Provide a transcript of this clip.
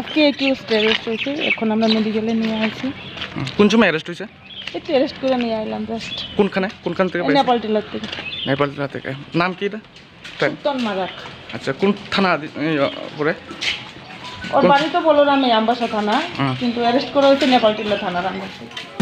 আজকে accused arrest হয়েছে, এখন আমরা মেডিকেলে নিয়ে আসি। কোন সময় অ্যারেস্ট হয়েছে? একটু অ্যারেস্ট করে নিয়ে আইলাম জাস্ট। কোনখান থেকে? নেপাল টিলার থেকে। নেপাল টিলা থেকে। নাম কি এটা? সুলতান মারাক। আচ্ছা, কোন থানা পরে? ওর বাড়ি তো বলরামে, আমবাসা থানা, কিন্তু অ্যারেস্ট করা হয়েছে নেপাল টিলা থানার আন্ডারে।